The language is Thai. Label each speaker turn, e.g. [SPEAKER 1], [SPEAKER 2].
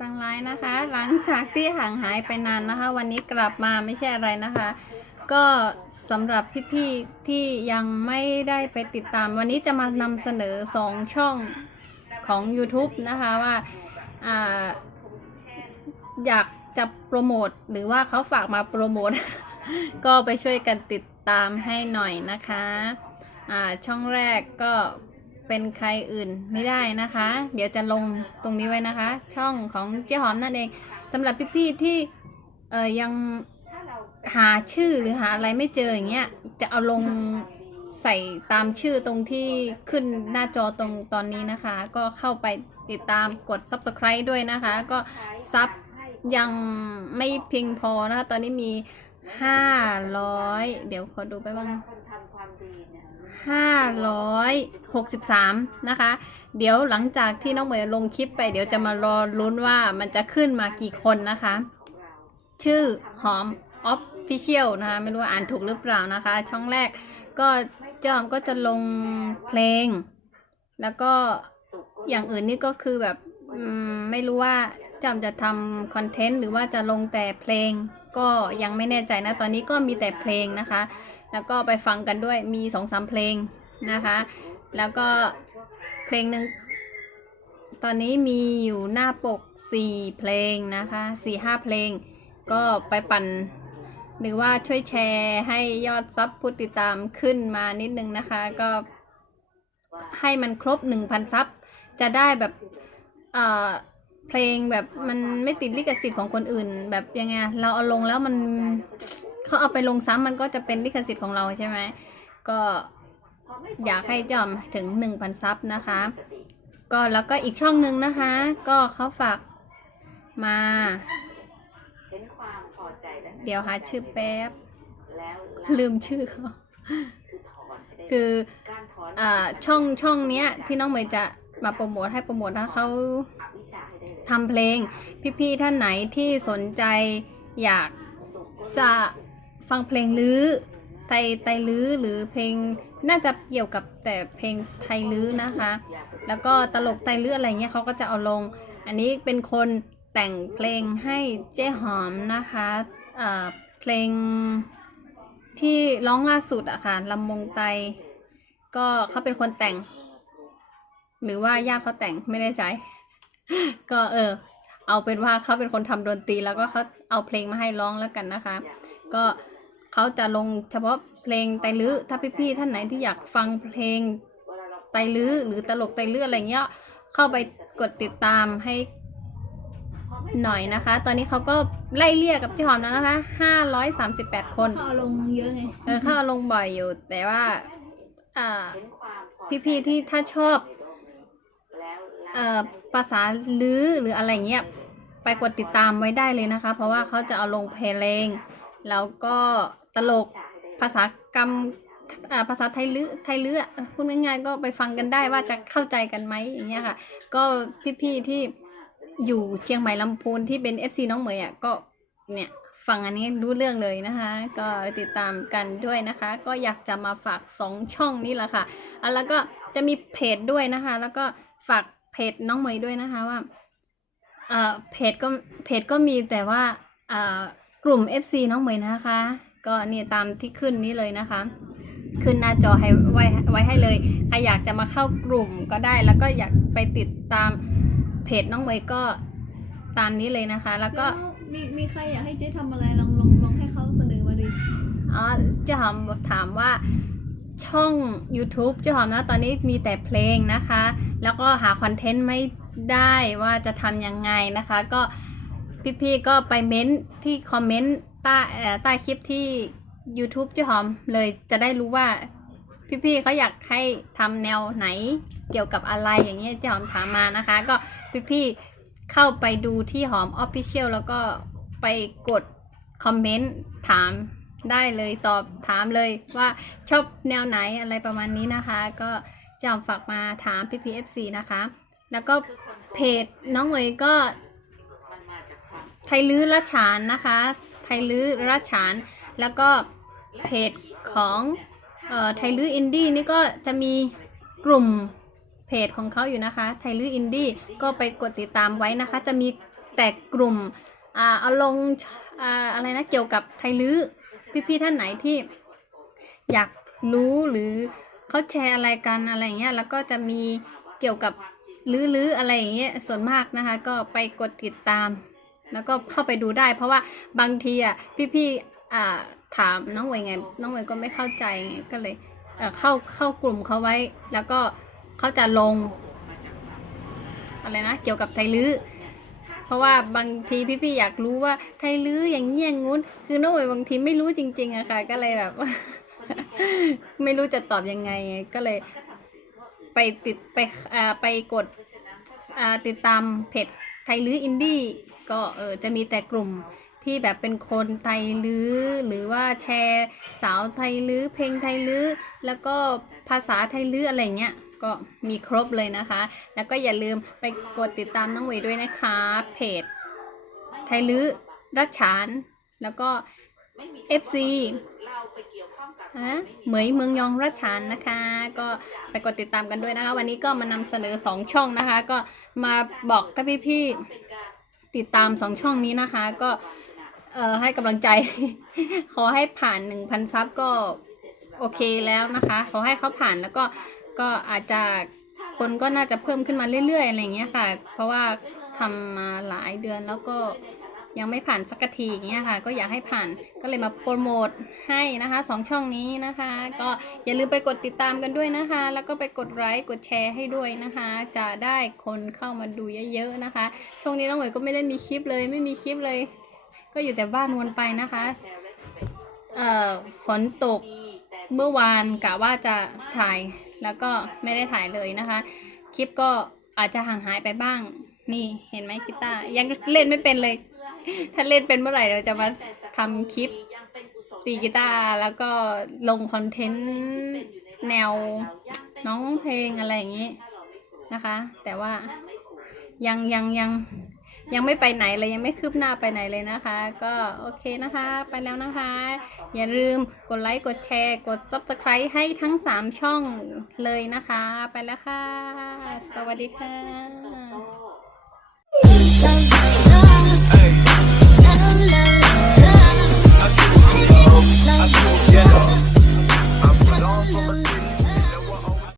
[SPEAKER 1] ตังไลน์นะคะ หลังจากที่ห่างหายไปนานนะคะ วันนี้กลับมาไม่ใช่อะไรนะคะ ก็สำหรับพี่ๆที่ยังไม่ได้ไปติดตาม วันนี้จะมานำเสนอสองช่องของ YouTube นะคะว่าอ่าอยากจะโปรโมทหรือว่าเขาฝากมาโปรโมท ก็ไปช่วยกันติดตามให้หน่อยนะคะ อ่าช่องแรกก็ เป็นใครอื่นไม่ได้นะคะ เดี๋ยวจะลงตรงนี้ไว้นะคะ ช่องของเจ๊หอมนั่นเองสำหรับพี่ๆที่เออยังหาชื่อหรือหาอะไรไม่เจออย่างเงี้ยจะเอาลงใส่ตามชื่อตรงที่ขึ้นหน้าจอตรงตอนนี้นะคะ ก็เข้าไปติดตามกด subscribe ด้วยนะคะ ก็ซับยังไม่เพียงพอนะคะ ตอนนี้มีห้าร้อยเดี๋ยวขอดูไปบ้าง ห้าร้อยหกสิบสามนะคะ เดี๋ยวหลังจากที่น้องเหมยลงคลิปไป เดี๋ยวจะมารอลุ้นว่ามันจะขึ้นมากี่คนนะคะ ชื่อหอมออฟฟิเชียลนะคะ ไม่รู้อ่านถูกหรือเปล่านะคะ ช่องแรกก็เจ้าหอมก็จะลงเพลง แล้วก็อย่างอื่นนี่ก็คือแบบไม่รู้ว่าจำจะทำคอนเทนต์หรือว่าจะลงแต่เพลงก็ยังไม่แน่ใจนะ ตอนนี้ก็มีแต่เพลงนะคะ แล้วก็ไปฟังกันด้วยมีสองสามเพลงนะคะ แล้วก็เพลงหนึ่งตอนนี้มีอยู่หน้าปกสี่เพลงนะคะสี่ห้าเพลง ก็ไปปั่น หรือว่าช่วยแชร์ให้ยอดซับผู้ติดตามขึ้นมานิดนึงนะคะ ก็ให้มันครบหนึ่งพันซับจะได้แบบเอ่อเพลงแบบมันไม่ติดลิขสิทธิ์ของคนอื่น แบบยังไงเราเอาลงแล้วมัน เขาเอาไปลงซ้ำมันก็จะเป็นลิขสิทธิ์ของเราใช่ไหมก็อยากให้จอมถึงหนึ่งพันซับนะคะ ก็แล้วก็อีกช่องหนึ่งนะคะ ก็เขาฝากมา
[SPEAKER 2] เห็นความพอใจและ
[SPEAKER 1] เดี๋ยวหาชื่อแป๊บ
[SPEAKER 2] แล้ว
[SPEAKER 1] ลืมชื่อเขา
[SPEAKER 2] คือถอนให้ได้
[SPEAKER 1] คือ
[SPEAKER 2] การถอน
[SPEAKER 1] อ่าช่องช่องเนี้ยที่น้องเมย์จะมาโปรโมทให้โปรโมทนะเขา
[SPEAKER 2] อวิชชาให้ได้เลย
[SPEAKER 1] ทำเพลง พี่ๆท่านไหนที่สนใจอยาก
[SPEAKER 2] สุขก็
[SPEAKER 1] จะ ฟังเพลงลื้อไทยไทยลื้อหรือเพลงน่าจะเกี่ยวกับแต่เพลงไทยลื้อนะคะ แล้วก็ตลกไตเลืออะไรเงี้ยเขาก็จะเอาลง อันนี้เป็นคนแต่งเพลงให้เจ๊หอมนะคะเอ่อเพลงที่ร้องล่าสุดอะค่ะลำมงไต ก็เขาเป็นคนแต่ง หรือว่าญาติเขาแต่งไม่แน่ใจ ก็เออ เอาเป็นว่าเขาเป็นคนทำดนตรีแล้วก็เขาเอาเพลงมาให้ร้องแล้วกันนะคะ ก็ เขาจะลงเฉพาะเพลงไตลื้อถ้าพี่ๆท่านไหนที่อยากฟังเพลง
[SPEAKER 2] เวลาเรา
[SPEAKER 1] ไตลื้อหรือตลกไตลื้ออะไรเงี้ยเข้าไปกดติดตามให้หน่อยนะคะ ตอนนี้เขาก็ไล่เลี่ยกับเจ้าหอมแล้วนะคะห้าร้อยสามสิบแปดคน
[SPEAKER 3] เขาเอาลงเยอะไง
[SPEAKER 1] เออเข้าลงบ่อยอยู่ แต่ว่า อ่า
[SPEAKER 2] เห็นความพอใจ
[SPEAKER 1] พี่ๆที่ถ้าชอบ
[SPEAKER 2] แล้ว
[SPEAKER 1] เอ่อ ภาษาลื้อหรืออะไรเงี้ย ไปกดติดตามไว้ได้เลยนะคะ เพราะว่าเขาจะเอาลงเพลง แล้วก็ ตลก ภาษากรรมอ่าภาษาไทยลื้อไทยลื้ออะพูดง่ายๆก็ไปฟังกันได้ว่าจะเข้าใจกันไหมอย่างเงี้ยค่ะ ก็พี่ๆที่อยู่เชียงใหม่ลำพูนที่เป็น FC น้องเหมยอะก็เนี่ยฟังอันนี้รู้เรื่องเลยนะคะ ก็ติดตามกันด้วยนะคะ ก็อยากจะมาฝากสองช่องนี้แหละค่ะอะแล้วก็จะมีเพจด้วยนะคะ แล้วก็ฝากเพจน้องเหมยด้วยนะคะว่าเอ่อเพจก็เพจก็มีแต่ว่าอ่ากลุ่ม FC น้องเหมยนะคะ ก็เนี่ยตามที่ขึ้นนี้เลยนะคะ ขึ้นหน้าจอให้ไว้ไว้ให้เลยใครอยากจะมาเข้ากลุ่มก็ได้แล้วก็อยากไปติดตามเพจน้องเมย์ก็ตามนี้เลยนะคะ แล้วก็
[SPEAKER 3] แล้วมีมีใครอยากให้เจ๊ทำอะไรลองลองลองให้เขาเสนอมาดิ
[SPEAKER 1] อ๋อเจ้าหอมถามว่าช่อง YouTube เจ้าหอมนะตอนนี้มีแต่เพลงนะคะ แล้วก็หาคอนเทนต์ไม่ได้ว่าจะทำยังไงนะคะ ก็พี่ๆก็ไปเม้นที่คอมเมนต์ ใต้ใต้คลิปที่ YouTube เจ้าหอมเลยจะได้รู้ว่าพี่ๆเขาอยากให้ทำแนวไหนเกี่ยวกับอะไรอย่างเงี้ยเจ้าหอมถามมานะคะ ก็พี่ๆเข้าไปดูที่หอม Official แล้วก็ไปกดคอมเมนต์ถามได้เลยตอบถามเลยว่าชอบแนวไหนอะไรประมาณนี้นะคะ ก็เจ้าหอมฝากมาถามพี่พีเอฟซีนะคะ แล้วก็เพจน้องเวยก็ไทยลื้อรัชฉานนะคะ ไทยลื้อรัชาน แล้วก็เพจของเอ่อไทยลื้ออินดี้นี่ก็จะมีกลุ่มเพจของเขาอยู่นะคะ ไทยลื้ออินดี้ก็ไปกดติดตามไว้นะคะ จะมีแต่กลุ่มอ่าเอาลงอ่าอะไรนะเกี่ยวกับไทยลื้อพี่ๆท่านไหนที่อยากรู้หรือเขาแชร์อะไรกันอะไรเงี้ยแล้วก็จะมีเกี่ยวกับลื้อๆอะไรอย่างเงี้ยส่วนมากนะคะ ก็ไปกดติดตาม แล้วก็เข้าไปดูได้ เพราะว่าบางทีอะพี่ๆอ่าถามน้องเวยไง น้องเวยก็ไม่เข้าใจไงก็เลยเอ่อเข้าเข้ากลุ่มเขาไว้ แล้วก็เขาจะลงอะไรนะเกี่ยวกับไทลื้อเพราะว่าบางทีพี่ๆอยากรู้ว่าไทลื้ออย่างนี้อย่างงู้น คือน้องเวยบางทีไม่รู้จริงๆอะค่ะ ก็เลยแบบ ไม่รู้จะตอบยังไงไงก็เลย ไปติดไปอ่าไปกดอ่าติดตามเพจ ไทยลื้ออินดี้ก็เออจะมีแต่กลุ่มที่แบบเป็นคนไทยลื้อหรือว่าแชร์สาวไทยลื้อเพลงไทยลื้อแล้วก็ภาษาไทยลื้ออะไรเงี้ยก็มีครบเลยนะคะ แล้วก็อย่าลืมไปกดติดตามน้องเวด้วยนะคะ เพจไทยลื้อรัชฉาน แล้วก็ FC
[SPEAKER 2] เราไปเกี่ยวข้องกับ
[SPEAKER 1] อะเหมยเมืองยองรัชานนะคะ ก็ไปกดติดตามกันด้วยนะคะ วันนี้ก็มานำเสนอสองช่องนะคะ ก็มาบอกกับพี่ๆติดตามสองช่องนี้นะคะ ก็เอ่อให้กำลังใจ ขอให้ผ่านหนึ่งพันซับก็โอเคแล้วนะคะ ขอให้เขาผ่านแล้วก็ก็อาจจะคนก็น่าจะเพิ่มขึ้นมาเรื่อยๆอะไรอย่างเงี้ยค่ะ เพราะว่าทำมาหลายเดือนแล้วก็ ยังไม่ผ่านสักทีอย่างเงี้ยค่ะ ก็อยากให้ผ่านก็เลยมาโปรโมทให้นะคะสองช่องนี้นะคะ ก็อย่าลืมไปกดติดตามกันด้วยนะคะ แล้วก็ไปกดไลค์กดแชร์ให้ด้วยนะคะ จะได้คนเข้ามาดูเยอะๆนะคะ ช่วงนี้น้องเหมยก็ไม่ได้มีคลิปเลย ไม่มีคลิปเลย ก็อยู่แต่บ้านวนไปนะคะเอ่อฝนตกเมื่อวานกะว่าจะถ่ายแล้วก็ไม่ได้ถ่ายเลยนะคะ คลิปก็อาจจะห่างหายไปบ้าง นี่เห็นไหมกีตาร์ยังเล่นไม่เป็นเลย ถ้าเล่นเป็นเมื่อไหร่เราจะมาทำคลิปตีกีตาร์แล้วก็ลงคอนเทนต์แนวน้องเพลงอะไรอย่างนี้นะคะ แต่ว่ายังยังยังยังไม่ไปไหนเลยยังไม่คืบหน้าไปไหนเลยนะคะ ก็โอเคนะคะ ไปแล้วนะคะ อย่าลืมกดไลค์กดแชร์กด subscribe ให้ทั้ง 3 ช่องเลยนะคะ ไปแล้วค่ะ สวัสดีค่ะ I do,
[SPEAKER 4] yeah.